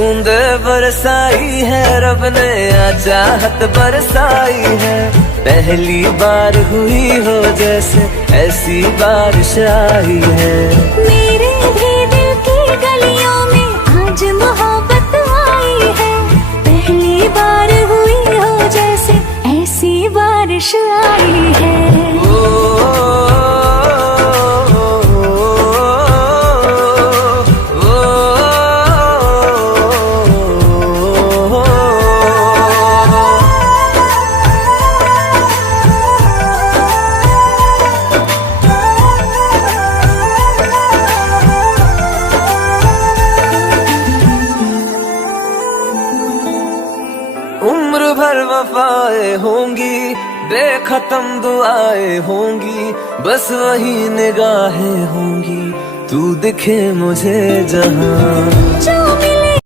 बूंदे बरसाई है रब ने, चाहत बरसाई है। पहली बार हुई हो जैसे ऐसी बारिश आई है। मेरे भी दिल की गलियों में आज मोहब्बत आई है। पहली बार हुई हो जैसे ऐसी बारिश आई है। उम्र भर वफाएं होंगी, बेखत्म दुआएं होंगी, बस वही निगाहें होंगी, तू दिखे मुझे जहां।